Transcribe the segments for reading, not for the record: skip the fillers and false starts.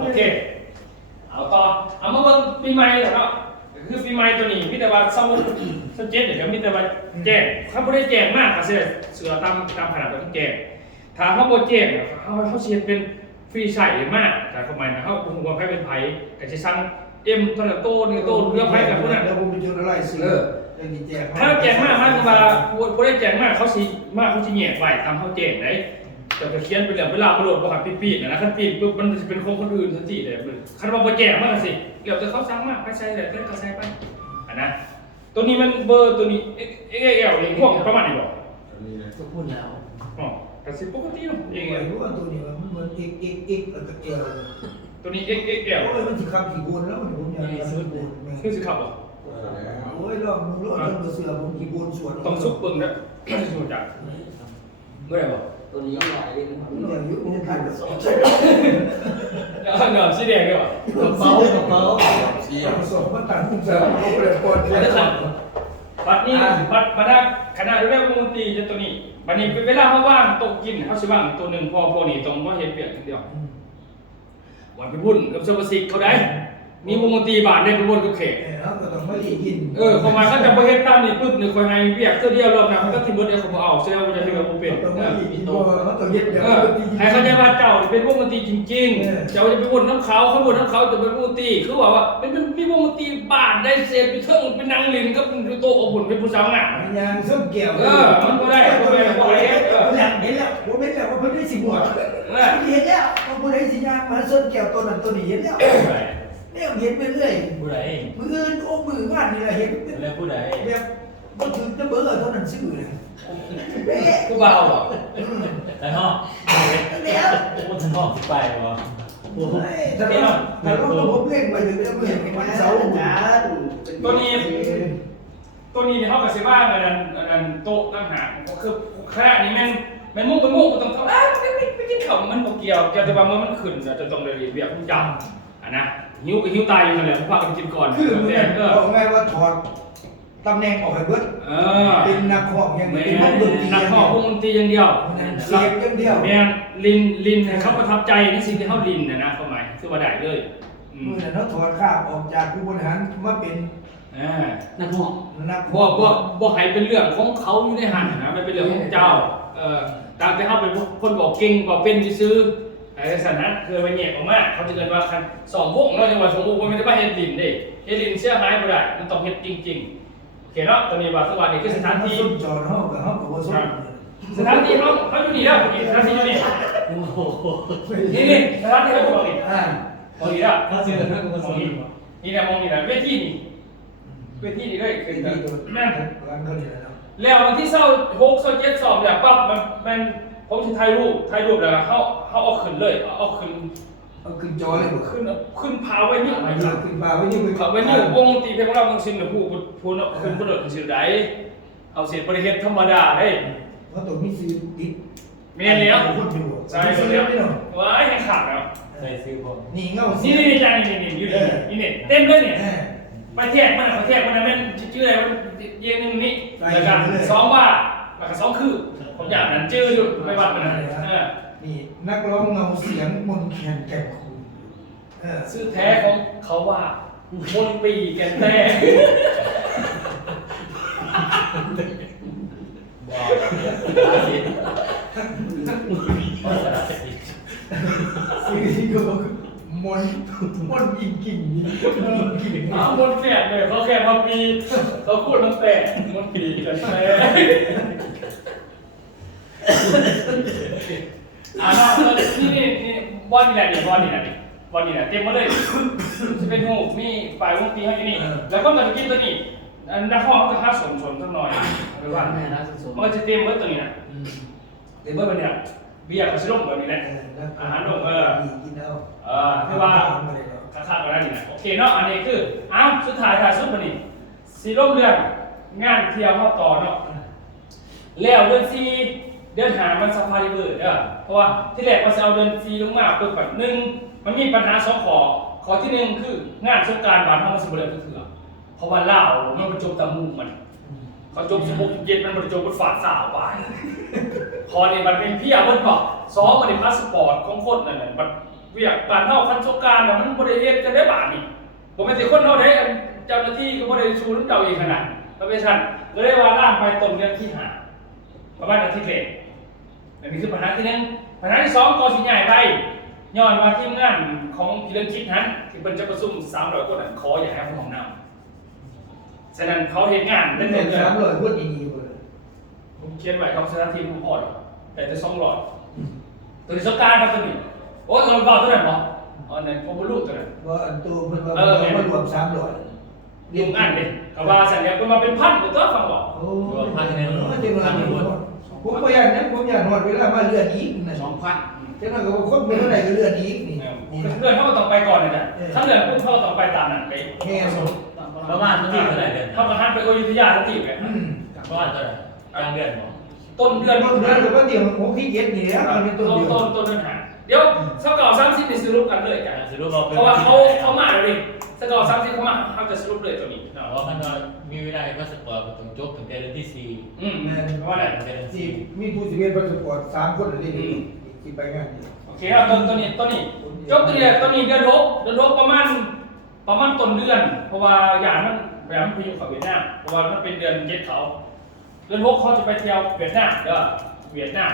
โอเคเอาต่อเอามาเบิ่งปีใหม่แล้วเนาะคือปีใหม่ตัวนี้มีแต่ว่าเศร้าเจ็ดเดี๋ยวมีแต่ว่าแจ้งเขาไม่ได้แจ้งมากก็เสือตามขนาดต้องแจ้งถ้าเขาบ่แจ้งเขาเสียเป็นฟรีใช้มากแต่ทำไมนะเขาหัวไพ่เป็นไผ่แต่จะสั่งตัวละโต้เลือกไพ่กับพวกนั้นแล้วผมไปจนอะไรสิถ้าแจ้งมากมันมาผู้ได้แจ้งมากเขาสิแย่ไหวตามเขาแจ้งได้แต่เขียนเป็นเรื่องเวลาประโยชน์ประหัตปีๆนะขั้นปีปุ๊บมันจะเป็นคนอื่นทันทีเลยคันว่าบ่แจ้งมากสิเกี่ยวกับเขาสั่งมากไปใช้เลยก็ใช้ไปนะตัวนี้มันเบอร์ตัวนี้เอลเองพวกประมาณนี้บอกก็พูดแล้วอ๋อแต่สิปกติเนาะรู้ว่าตัวนี้มันเหมือนx แล้วก็ L ตัวนี้ XL โอ้ยมันสิขับขี่บนแล้วมันผมอยากซื้อบนคือสิขับเหรอโอ้ยลองมึงรู้เสือผมขี่บนสวนต้องซุปเบิ่งนะไม่ใช่สูตรจากเมื่อไหร่บอกตัวนี้ใหญ่เลยครับอย่างยุคนี้ถ่ายกับสองใช่เงาสีแดงด้วยวะกระเป๋าสีสองมันต่างกันเอาเปรียบคนบัดนี้บัดขนาดเรียกวงตีจะตัวนี้บัดนี้เวลาเขาว่างตกกินเขาสิว่างตัวหนึ่งพอนี่ตรงว่าเห็นเปลี่ยนทีเดียววันไปพุ่นกับเซอร์ฟิกเขาได้มีวงตีบาทได้ไปวนกับเขตก็ต้องไม่ได้กินเขามาเขาจะประเทศตามนี่ปึ๊บนี่คอยให้เบียกเสื้อเดียวรอบนะเขาก็ทิ้งเบิร์ดเดียวเขาเอาเสื้อมันจะให้แบบเป็นให้เขาจะมาเจ้าเป็นวงตีจริงๆเจ้าจะไปวนน้ำเขาวนน้ำเขาจะเป็นวงตีคือว่าเป็นมีวงตีบาทได้เศษไปเครื่องเป็นนางลินก็เป็นโตอบอุ่นเป็นผู้สาวงามอย่างส้มเกี่ยวมันก็ได้ก็ได้ก็ได้อย่างเห็นแล้วผมเห็นแล้วว่าเพิ่งได้สิบหัวเห็นแล้วว่าผู้ใดสิยางมาส้มเกี่ยวตัวนั้นตัวนี้เห็นแล้วเนี่ยเห็นไปเรื่อยผู้ใดมือโอ้มือบ้านนี่แหละเห็นแล้วผู้ใดแบบก็ถึงจะเบอร์เท่านั้นชื่อเลยกูเบาหรอแต่ห้องแล้วพูดถึงห้องไปวะแต่เราผมเล่นไปถึงจะเห็นวันเสาร์ตัวนี้เขากับเซบ้ามันโต๊ะตั้งหากคือแค่นี้มันมุกต้องเขาไม่กินข้าวมันบอกเกี่ยวแต่ว่ามันขึ้นจะต้องเลยเบียบจับนะหิวตายอยู่นั่นแหละพากันกินก่อนคือเอาไงว่าถอดตำแหน่งออกให้เบิดเป็นนักข้ออย่างเป็นนักดนตรีนักข้อวงดนตรีอย่างเดียวเสียบอย่างเดียวแม่ลินเขาประทับใจในสิ่งที่เขาลินนะความหมายคือว่าได้เลยมือนั้นเขาถอดข้าออกจากผู้บริหารมาเป็นนักข้อบ่ให้เป็นเรื่องของเขาอยู่ในหันนะมันเป็นเรื่องของเจ้าตามที่เขาเป็นคนบอกเก่งบอกเป็นซื้อไอ้สันนั้นคือไปแยกออกมาเขาจะเกิดว่าคันสองวงเราจังหวัดสองวงมันไม่ได้ว่าเฮดลินเด้เฮดลินเชื่อหายบ่ได้มันต้องเฮ็ดจริงๆโอเคเนาะตอนนี้ว่าสวัสดีคือสถานที่จอดห้องกับห้องกับว่าสถานที่เขาอยู่นี่แล้วสถานที่อยู่นี่นี่สถานที่เขาอยู่ตรงนี้ตรงนี้แล้วเขาซื้อแล้วก็ซื้อนี่นะมองนี่นะเวทีนี่ด้วยคือนั่นแล้ววันที่26 27 2แบบปั๊บมันผมจะถ่ายรูปแล้วเขาเอาขึ้นเลยเอาขึ้นจอเลยขึ้นพาไว้นี่ขึ้นพาไว้นี่พาไว้นี่วงดนตรีเพลงของเราบางสิ่งหรือผู้ขึ้นประโดดสิ่งใดเอาเสียงบริเฮ็ดธรรมดาได้เพราะตัวนี้ซื้อติดเมียแล้วใช่แล้วว้ายให้ขาดแล้วใส่ซื้อผมนี่เงานี่จานนี่อยู่นี่เนี่ยเต้นด้วยเนี่ยไปแทกมันนั้นชื่ออะไรมันเย็นนึงนี่แล้วกัน2 บาทแล้วก็2 คือผมอยากนั้นชื่ออยู่ไม่ว่ามันนี่นักร้องเงาเสียงมนแคนแก่นคูชื่อแท้ของเขาว่ามนปีแก่นแท้สิ่งที่เขาบอกมนอิงกิ่งนี่มนแฝดเลยเขาแค่มาปีเขาพูดมันแตกมนปีแก่นแท้นี่บอลนี่แหละเต็มหมดเลยจะเป็นหูมีฝ่ายวงตีให้นี่แล้วก็มันจะกินตัวนี้นักข้อเขาจะห้าสนสักหน่อยหรือว่ามันจะเต็มเบิร์ตตัวนี้นะเต็มเบิร์ตเนี่ยเบียร์กับซิลล์แบบนี้แหละอาหารลงคือว่าขาดๆกันได้นี่นะโอเคเนาะอันนี้คือสุดท้ายสุดวันนี้ซิลล์เรื่องงานเที่ยวเข้าต่อเนาะแล้วเดือน 5มันสภาพดีเบิร์ดเพราะว่าที่แรกมันจะเอาเดือน 4ลงมาเปิดแบบ1มันมีปัญหา2 ข้อที่1คืองานสงกรานต์บ้านเฮามันสิบ่ได้ถือเพราะว่าลาวมันประจบตามมุมมันเขาจบ16 17มันประจบบนฝาดสาวไปพอนี่มันเป็นเพี้ยเพิ่นบอก2มันเป็นพาสปอร์ตของคนนั่นน่ะ เวียกบ้านเฮาคันสงกรานต์มันบ่ได้เฮ็ดกันได้บาดนี่บ่แม่นสิคนเฮาได้เจ้าหน้าที่ก็บ่ได้ชูนำเจ้าอีกขนาดก็เป็นซั่นก็เลยว่าล่ามไปต้นเดือนที่5ประมาณอาทิตย์แรกอันนี้คือปัญหาที่1ปัญหาที่2ก็สิย้ายไปย้อนว่าทีมงานของพี่เรื่องคิดนั้นที่เพิ่นจะประชุม300คนนั้นขออย่าให้ห้องน้ำฉะนั้นเขาเฮ็ดงาน เป็ เป็น น เด็ก300พูดดีๆหมดเลย ผมเขียนไว้กับสถานที่ผมพอดแต่จะ200ตัวนี้สงกรานต์ครับตัวนี้โอ้ยเราตัวนั้นบ่อันนั้นผมบ่รู้ตัวนั้น ว่าอันตัวมันว่ามารวม300 เรียงงานเด้ก็ว่าสัญญาเพิ่นมาเป็นพันตัวฟังบ่ โอ้พันเนี่ยผมบ่อยากนั้นผมอยากนอนเวลามาเลือดอีกนะ 2,000 ฉะนั้นก็คนเป็นเท่าไหร่ก็เลือดอีกนี่ เดือนเท่าต้องไปก่อนเลยจ้ะถ้าเดือนปุ๊บเขาต้องไปตามนั้นไป แม่สม ประมาณที่เท่าไหร่เดือน เขาก็หันไปอยุธยาทันทีเลย ประมาณเท่าไหร่กลางเดือนบ่ ต้นเดือน ต้นเดือนก็เดี๋ยว6ที่7นี่แล้วมันเป็นต้นเดือน ต้นเดือนหาเดี๋ยวสกอร์30นี่สรุปกันเลยจ้ะ สรุปเรา เพราะว่าเขามาเลยสกอร์30เขามาเขาจะสรุปเลยตัวนี้ เพราะมันมีเวลาพาสปอร์ตต้องจบถึงเดือนที่4 เพราะว่าอะไร ที่มีผู้สิเวียนพาสปอร์ต3คนเลยที่ไปงานนี่ โอเคครับตัวนี้จบตัวนี้เดือน6ประมาณต้นเดือนเพราะว่าอย่างมันแบบมันพยุงกับเวียดนามเพราะว่ามันเป็นเดือนเจ็ดเขาเดือน6เขาจะไปเที่ยวเวียดนามเด้อเวียดนาม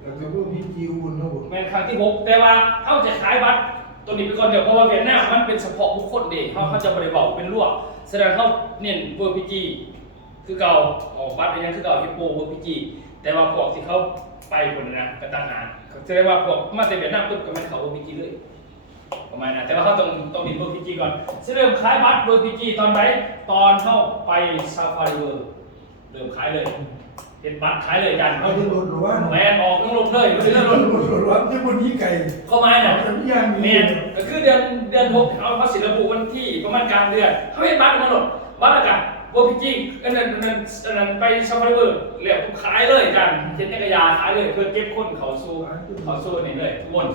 แล้วก็พวกพี่จิวบุญนะผม เป็นครั้งที่6แต่ว่าเขาจะขายบัตรตัวนี้เป็นคนเดียวเพราะว่าเวียดนามมันเป็นเฉพาะบุคคลเด็กเขาจะบริบอกเป็นลวกแสดงเขาเน้นเวอร์พีจีคือเก่าออกบัตรเป็นยังคือเก่าฮิปโปเวอร์พีจีแต่ว่าพวกที่เขาไปคนนะก็ต่างหากแสดงว่าพวกมาจากเวียดนามปุ๊บก็ไม่เขาเวอร์พีจีเลยประมาณนั้นแต่ว่าเขาต้องเน้นเวอร์พีจีก่อนเริ่มขายบัตรเวอร์พีจีตอนไหนตอนเข้าไปซาฟารีเวิร์เริ่มขายเลยเป็นบัตรขายเลยกัน เอาที่รถหรือว่า แมนออกต้องลงเลยไม่ได้รถ รถว่าที่บนนี้ไก่ เข้ามาเนี่ย ย่าง เม นี้ นก็คือเดือน6เขาสิระบุวันที่ประมาณกลางเดือนเขาไม่บัตรมาหมดบัตรละกันวอร์พิจิอันนั้นไปซาฟารีเวิร์เรียกขายเลยกันเช็ดจักรยานขายเลยเพื่อเก็บคนเขาสู้นี่เลยทุกคน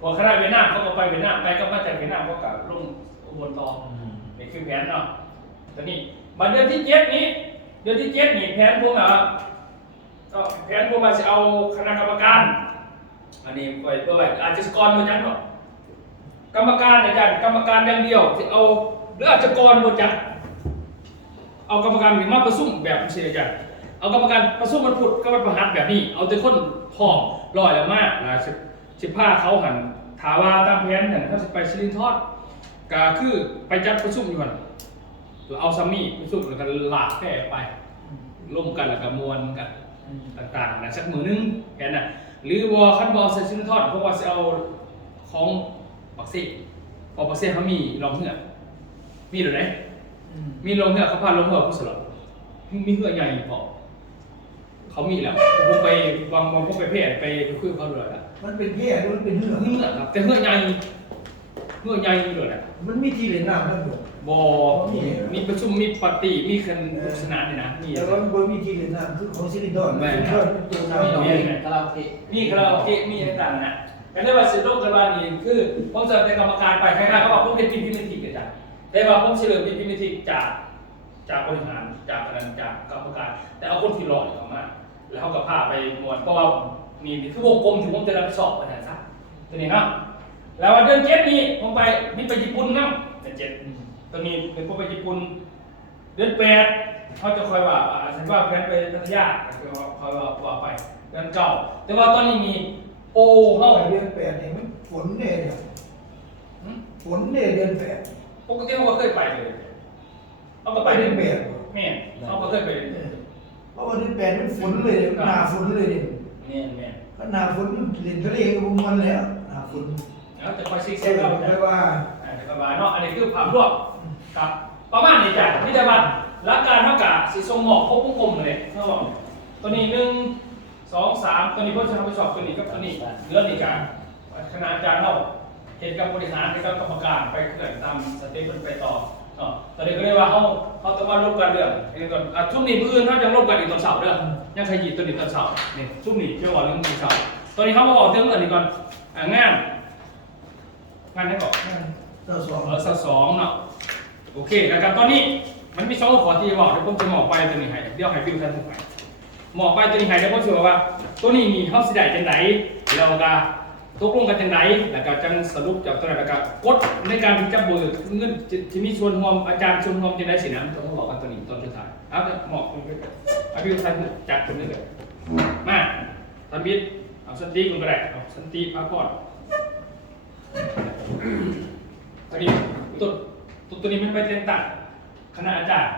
พอคณะเวียดนามเขาก็ไปเวียดนามไปก็มาจากเวียดนามเขากับลงอุบลต่อนี่คือแผนเนาะตอนนี้มาเดือนที่7นี้แผนพวกแผนพวกมาจะเอาคณะกรรมการอันนี้ไปเพื่ออาจจะกรมาจังหรอกกรรมการในการกรรมการอย่างเดียวที่เอาหรืออาจจะกรมาจังเอากรรมการมาประชุมแบบเสียจังเอากรรมการประชุมมันพูดก็มันประหัตแบบนี้เอาแต่คนพร้อมลอยแล้วมากนะ15เขาหันถาว่าตามแผนหันเขาจะไปซิลินทอดก็คือไปจัดประชุมอยู่ก่อนเอาซัมมี่ประชุมแล้วก็ลากแค่ไปร่วมกันแล้วก็มวลกันต่างๆนะสักมือนึงแค่นั้นหรือว่าขั้นบอลเซซิลินทอดเพราะว่าจะเอาของปักซี่พอปักซี่เขามีรองเหือกมีหรือไงมีรองเหือกเขาพาลงเหือกผู้สลับมีเหือกใหญ่พอเขามีแล้วผมไปวางผมไปเพจไปคุยกับเขาเลยอ่ะ มันเป็นแค่มันเป็นเหือก เหือกครับแต่เหือกใหญ่เลยอ่ะ มันมีที่เล่นน้ำนั่นอยู่ บอมีประชุมมีปาร์ตี้มีคันสนานนี่นะมี แต่ว่ามันมีที่เล่นน้ำคือของซิลิดอนมันตัวน้ำ มีคาราโอเกะมีต่างๆนะแต่เรื่องว่าสิโลกกันว่านี่คือผมจะเป็นกรรมการไปคล้ายๆเขาบอกผมเป็นพิมพ์ทิกเลยจ้ะแต่ว่าผมเฉลิมเป็นพิมพ์ทิกจากบริหารจากกรรมการแต่เอาคนที่รอออกมาแล้วเขาก็พาไปมวลเพราะว่านี่คือวงกลมที่ผมจะรับผิดชอบปัญหาซะตัวนี้เนาะแล้ววันเดือน7นี้ผมไปญี่ปุ่นนะเดือน7ตัวนี้เป็นผมไปญี่ปุ่นเดือน8เขาจะคอยว่าฉันว่าแพนไปพัทยาคอยว่าไปเดือน9แต่ว่าตอนนี้มีโอ้เข้า เดือน8เนี่ยมันฝนเนี่ยฝนเนี่ยเดือน8 ปกติเขาก็เคยไปเลยเขาก็ไป เดือน8 แม่เขาก็เคยไป เพราะว่าเดือน8มันฝนเลยหน้าฝนเลยเนี่ย แม่ หน้าฝนเล่นทะเลก็มันแล้วหน้าฝน แล้วจะคอยซิกเซ เจ้า ล ก็ เรา ไปว่า แต่ก็ว่าเนาะอันนี้คือภาพรวมกับประมาณนี้จ้ะพิจารณาหลักการเท่ากับสีส้มหมอกพบวงกลมเลยเขาบอกตัวนี้1 2 3ตัวนี้เพื่อจะทำไปสอบตัวนี้กับตัวนี้เรื่องนี้กันคณะอาจารย์เราเห็นกับบริหารเห็นกับกรรมการไปเกิดตามสเต็ปไปต่อตอนนี้ก็เรียกว่าเขาต้องมาร่วมกันเรื่องก่อนช่วงนี้พื้นเขาจะร่วมกันอีกตอนเสาร์เรื่องยังใครหยิบตัวนี้ตอนเสาร์นี่ช่วงนี้เชื่อว่าเรื่องเสาร์ตอนนี้เขามาบอกเรื่องนี้ก่อนงานได้ก่อนเสาร์2เนาะโอเคแล้วกันตอนนี้มันมี2ข้อที่บอกเดี๋ยวผมจะหมอกไปตัวนี้ให้เดี๋ยวให้ฟิวท่านทุกไปหมอกไปตัวนี้ให้เดี๋ยวผมจะบอกว่าตัวนี้มีเฮาสิได้จังได๋แล้วก็ ตกลงกันจังไหนแล้วก็จังสรุปจากตัวไหนแล้วก็กฎในการที่จะเบิกเงินที่มีส่วนรวมอาจารย์ส่วนรวมจังได๋สินะต้องบอกกันตัวนี้ตอนสุดท้ายเอาเหมาะคุณก็เอาพี่ท่านจัดคนนี้เลยมาท่านบิดเอาสันติคุณก็ได้เอาสันติพาพอดตัวนี้ตัวนี้มันใบแต่งตั้งคณะอาจารย์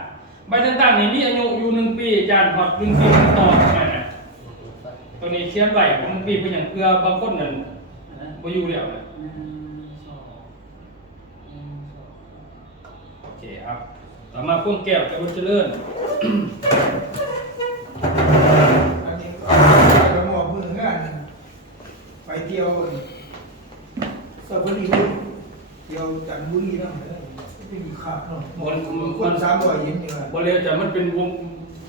ใบแต่งตั้งนี่มีอายุอยู่1 ปีอาจารย์พอด1 ปีต่อนะตัวนี้เขียนไว้1 ปีเพื่ออย่างเพื่อบางคนนั่นบ่อยู่แล้วนะโอเคครับต่อมาพวงแก้วกับรุ่เจริญ อันนี้ก็มอบมืองานไปเที่ยวสระบุรีเที่ยวจันทบุรีนะไม่มีขาดเนาะคน300เยนนี่ว่า บ่เลยจะมันเป็นวง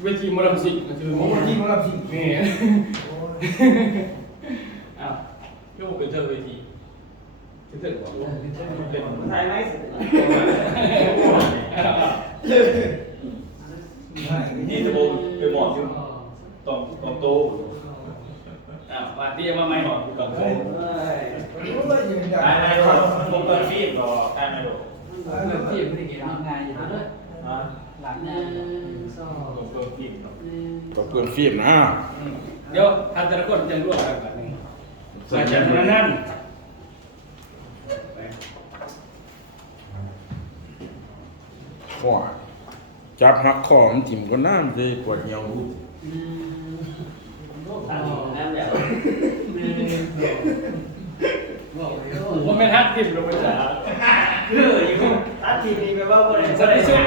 เวทีหมอลำซิ่งก็คือ โอ้ที่มารับสิ นี่ อ้าว โยกเป็นเธอเวที คิดถึงบ่เป็น ไทยไลฟ์ นี่จะโบเป็นหมออยู่ตองโต อ้าวว่าดีมาใหม่ หมออยู่กับโต ได้ ได้โดดผมเปิดฟีดรอได้ไหมโดด เริ่มที่ไม่ได้กินงานอยู่ด้วย ฮะ หลัง1 ผมเปิดฟีดรอ ขอบคุณฟิล์มนะ เดี๋ยวท่านแต่ละคนจะร่วมกันแบบนึงอาจารย์นั่น หัวจับหักคอมันจิ้มก็น้ำเลยปวดเหี่ยว นั่นแหละ ผมเป็นฮักทิพย์ลงไปจ้า คืออยู่ตัดทีนี้ไปว่าอะไร สวัสดีสุด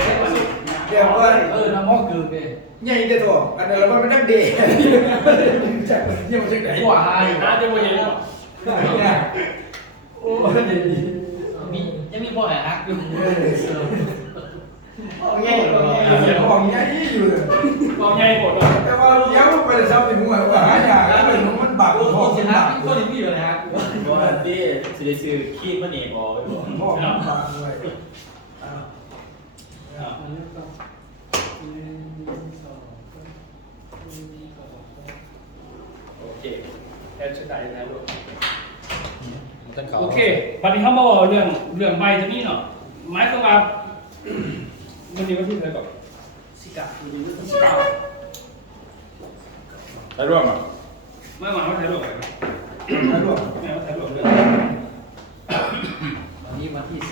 เดี๋ยวว่า น้ำมอกคือไง ใหญ่แต่ตัวอันเดียวมันเป็นนักเดทจากนี่มันจากไหน กว่าอยู่ อาจะมาเห็น เนี่ยโอ้ย มียังมีพ่อแห่ฮักอยู่ ใหญ่ใหญ่ของใหญ่อยู่เลย กองใหญ่โหด แต่ว่าเลี้ยงไปเลยครับในหัวว่าหายากแล้วเป็นมันบาป โอ้ พ่อ โห เป็น ฮั บาก ป คนนี้พี่อยู่นะฮัก เพราะว่าที่สิได้ซื้อคีบมันเองออกไปบ่ พ่อเป็นบาปเลย โอเคแอดชุดไหนนะลูก ต้นเขา โอเคบัดนี้เขาบอกเรื่องใบตัวนี้เนาะหมายความว่ามันมีวันที่เท่าไหร่ก่อนสิกาวันนี้วันที่19 ได้ร่วมอ่ะ ไม่หมายว่าถ่ายรูปอะไร ถ่ายรูป ไม่ว่าถ่ายรูปเรื่อง วันนี้วันที่19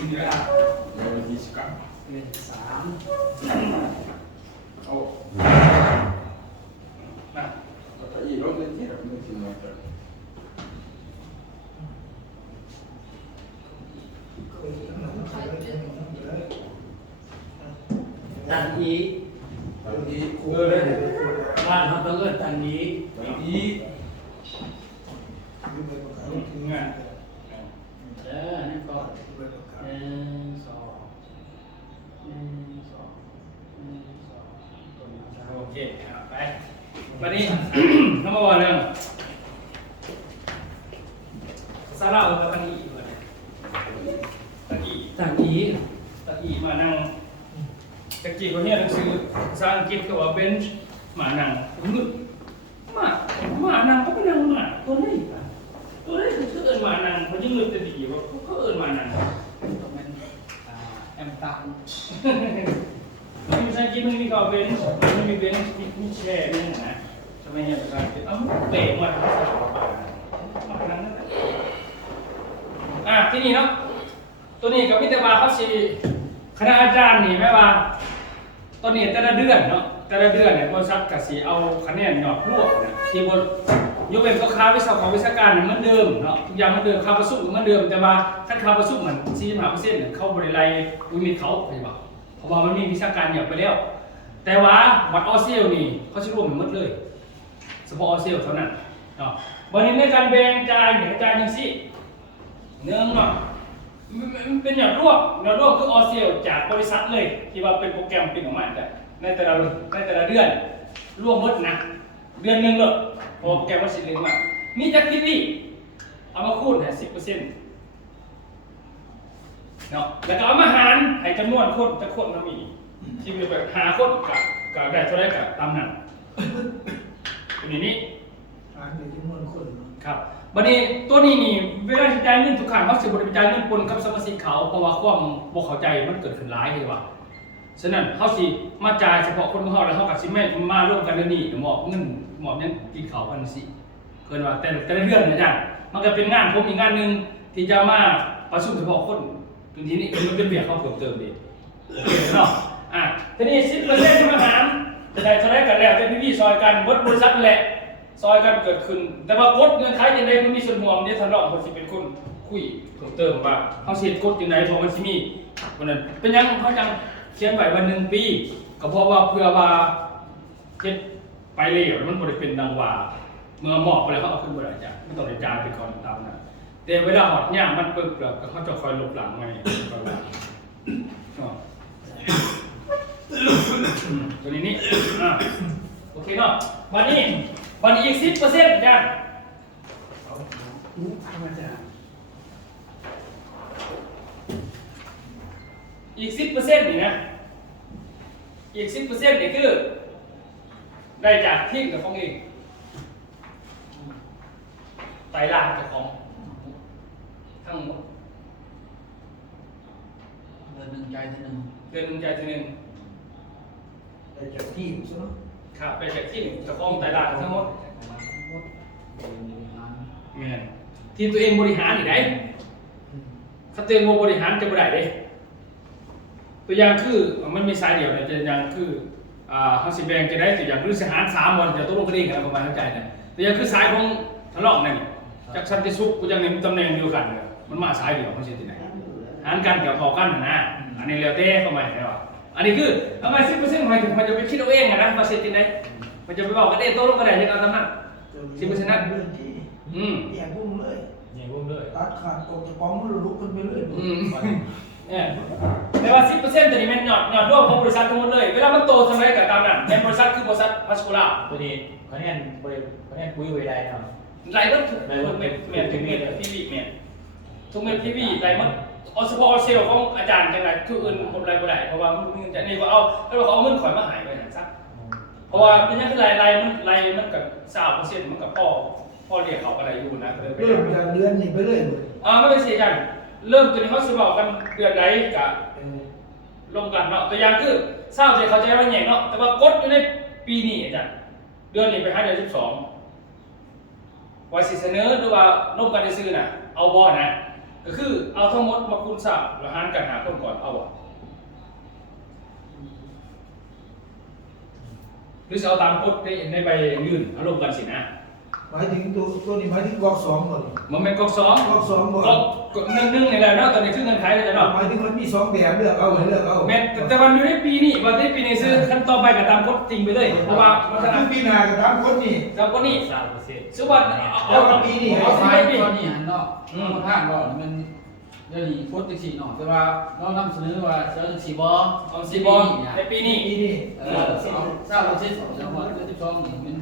วันที่19 เดือน3 โอ้ นะ แต่อีรถเลยที่เราไม่ทิ้งมาจ้ะ ตันนี้ ตอนนี้ บ้านเขาต้องเอิ้นตันนี้ อี งาน นั่นก็โอเคไปวันนี้ เขามาบอกเรื่องซาร่าเออตะกี้ตะกี้ ตันนี้ ตะกี้มานั่งตะกี้คนนี้หนังสือภาษาอังกฤษก็ว่าเบนช์มานั่งมึงมานั่งก็ไปนั่งมาตัวนี้ตัวนี้คือเอิญมานั่งเขายิ่งเลือกจะดีว่าเขาเอิญมานั่ง แอมตัง มันมีภาษาอังกฤษมันมีก็เบนช์มันมีเบนช์มีแช่นี่นะทำไมเนี่ยภาษาอังกฤษเอ้าเปะมาภาษามานั่งนั่นแหละที่นี่เนาะตัวนี้กับพิจารณาเขาสิคณะอาจารย์นี่แม่ว่าตอนนี้แต่ละเดือนเนาะแต่ละเดือนเนี่ยบริษัทกับสีเอาคะแนนยอดรวมนะที่บนยกเว้นก็ค่าวิศวกรวิชาการเหมือนเดิมเนาะทุกอย่างเหมือนเดิมค่าประสุเหมือนเดิมแต่ว่าขั้นค่าประสุเหมือน45%เนี่ยเข้าบริไลวิมิตเขาใช่ปะเพราะว่ามันมีวิชาการเหยียบไปแล้ว แต่ว่าบัตรออเซียลนี่เขาจะรวมหมดเลยเฉพาะออเซียลเท่านั้นเนาะวันนี้ในการแบ่งจ่ายเนี่ยจ่ายยังสิเนื่องเนาะมันเป็นอย่างรวบคือออเซียลจากบริษัทเลยที่ว่าเป็นโปรแกรมเป็นของมันแต่ในแต่ละเดือนรวมหมดนะเดือนหนึ่งเลยโปรแกรมมันสิเรียนว่ามีจากที่นี่เอามาคูณให้10%เนาะแล้วก็เอามาหารให้จำนวนคนจะคนมันมีที่มีแบบหาคนกับได้เท่าไรกับตามนั้นเป็นอย่างนี้ อ่านในจำนวนคน ครับ บัดนี้ตัวนี้นี่เวลาจ่ายเงินทุกครั้งเขาสิบ่ได้จ่ายเงินปนกับสมาชิกเขาเพราะว่าความบ่เข้าใจมันเกิดขึ้นหลายเลยว่าฉะนั้นเขาสิมาจ่ายเฉพาะคนของเขาแล้วเขาก็สิไม่มาร่วมกันเรื่องนี้หมอบเงินหมอบยังกินเขากันสิเกินว่าแต่ละเรื่องนะจ๊ะมันก็เป็นงานผมอีกงานนึงที่จะมาประชุมเฉพาะคนทีนี้มันเป็นเบียร์เขาเพิ่มเติมดิโอเคเนาะทีนี้10%ที่มาหารจะได้เท่าไรกันแล้วแต่พี่ๆซอยกันบริษัทแหละซอยกันเกิดขึ้นแต่ว่ากฎเงื่อนไขยังไงมันมีส่วนห่วงเนี่ยทางเราคนสิเป็นคนคุยเพิ่มเติมว่าเขาเสียกฎยังไงพอมันสิมีวันนั้นเป็นยังเขาจังเขียนไว้วัน1 ปีก็เพราะว่าเพื่อว่าเก็บไปเร็วมันบ่ได้เป็นดังว่าเมื่อหมอบไปแล้วเขาเอาขึ้นบ่ได้จ้ะไม่ต้องได้จ่ายไปก่อนตามนั้นแต่เวลาหอดย่างมันปึ๊บแล้วเขาจะคอยหลบหลังไงตัวนี้โอเคเนาะวันนี้อีก10%จ้ะ ธรรมดา อีก10%นี่นะอีก10%นี่คือได้จากทีมกับของเองไตรล่างกับของทั้งหมด เดือนหนึ่งใจทีหนึ่ง เดือนหนึงใจทีหนึง ได้จากทีมซะเนาะ ครับไปจากทีมกับของไตรล่างทั้งหมดแม่นทีมตัวเองบริหารนี่ได้ถ้าตัวเองบ่บริหารจะบ่ได้เด้ตัวอย่างคือมันมีสายเดียวเนี่ยตัวอย่างคือเฮาสิแบ่งจะได้ตัวอย่างคือสิหาร3วันจะตกลงกันเองนะประมาณเข้าใจนะตัวอย่างคือสายของทะเลาะนั่นจากสันติสุขกูยังมีตำแหน่งเดียวกันเนี่ยมันมาสายเดียวมันสิที่ไหนหารกันเกี่ยวต่อกันนะอันนี้แล้วแต่เข้ามาได้ว่าอันนี้คือทำไม10%หมายถึงมันจะไปคิดเอาเองนะว่าสิที่ไหนมันจะไปบอกกันเองตกลงกันได้ยังเอาตามนั้น10%นั้น เรื่องที่แยกวงเลย เนี่ยพุ่มเลย ตัดขาดออกจากกองมันลุกขึ้นไปเลย แต่ว่า10%ตัวนี้มันหยอดรวมของบริษัททั้งหมดเลยเวลามันโตทำไรกับตามนั้นในบริษัทคือบริษัทพัชโกลา ตัวนี้เขาเนี่ยคุยไว้ได้เนาะ ไรมันทุกเม็ดทุกเม็ดพีวีเม็ดทุกเม็ดพีวีไรมันเอาเฉพาะเอาเซลล์ของอาจารย์จังไรทุกอื่นผมไรบ่ได้เพราะว่ามันจะนี่ว่าเอาแล้วเขาเอาเงินข่อยมาหายไปนะซักเพราะว่าเป็นยังคือไรมันกับ20%มันกับพ่อเรียกเขาอะไรอยู่นะเลยไป เริ่มจากเดือนนี้ไปเลย ไม่เป็นเสียกันเริ่มตัวนี้เขาสิบอกกันเดือนไหนกับลงกันเนาะตัวอย่างคือทราบเลยเขาใจว่าแย่เนาะแต่ว่ากดอยู่ในปีนี้อาจารย์เดือนนี้ไปหาเดือน12ว่าสิเสนอหรือว่าร่วมกันได้ซื้อน่ะเอาบ่นะก็คือเอาทั้งหมดมาคูณทราบแล้วหารกันหาคนก่อนเอาบ่หรือจะเอาตามกฎในใบยื่นเอารวมกันสินะ หมายถึงตัวนี้หมายถึงกอก2ก่อน มันเป็นกอก2 กอก2ก่อน กนึ่งนี่แหละเนาะตอนนี้คือเงินขายเลยเนาะ หมายถึงมันมี2แบบเลือกเอา แม้แต่วันอยู่ในปีนี้วันที่ปีนี้ซื้อขั้นต่อไปก็ตามกฎจริงไปเลยเพราะว่ามัน คือปีหน้าก็ตามคนนี่ ตามกฎนี้ 3% ซื้อวัน ปีนี้ เอา ให้ ไฟ ไฟ ตอนนี้หันเนาะค่อนข้างก็มันเดี๋ยวนี้โคตรจังซี่เนาะแต่ว่าเรานำเสนอว่าเสือจังซี่บ่ เอาซีบอลในปีนี้ ปีนี้ เอาทราบว่าเช่นแล้วว่า12นี่มัน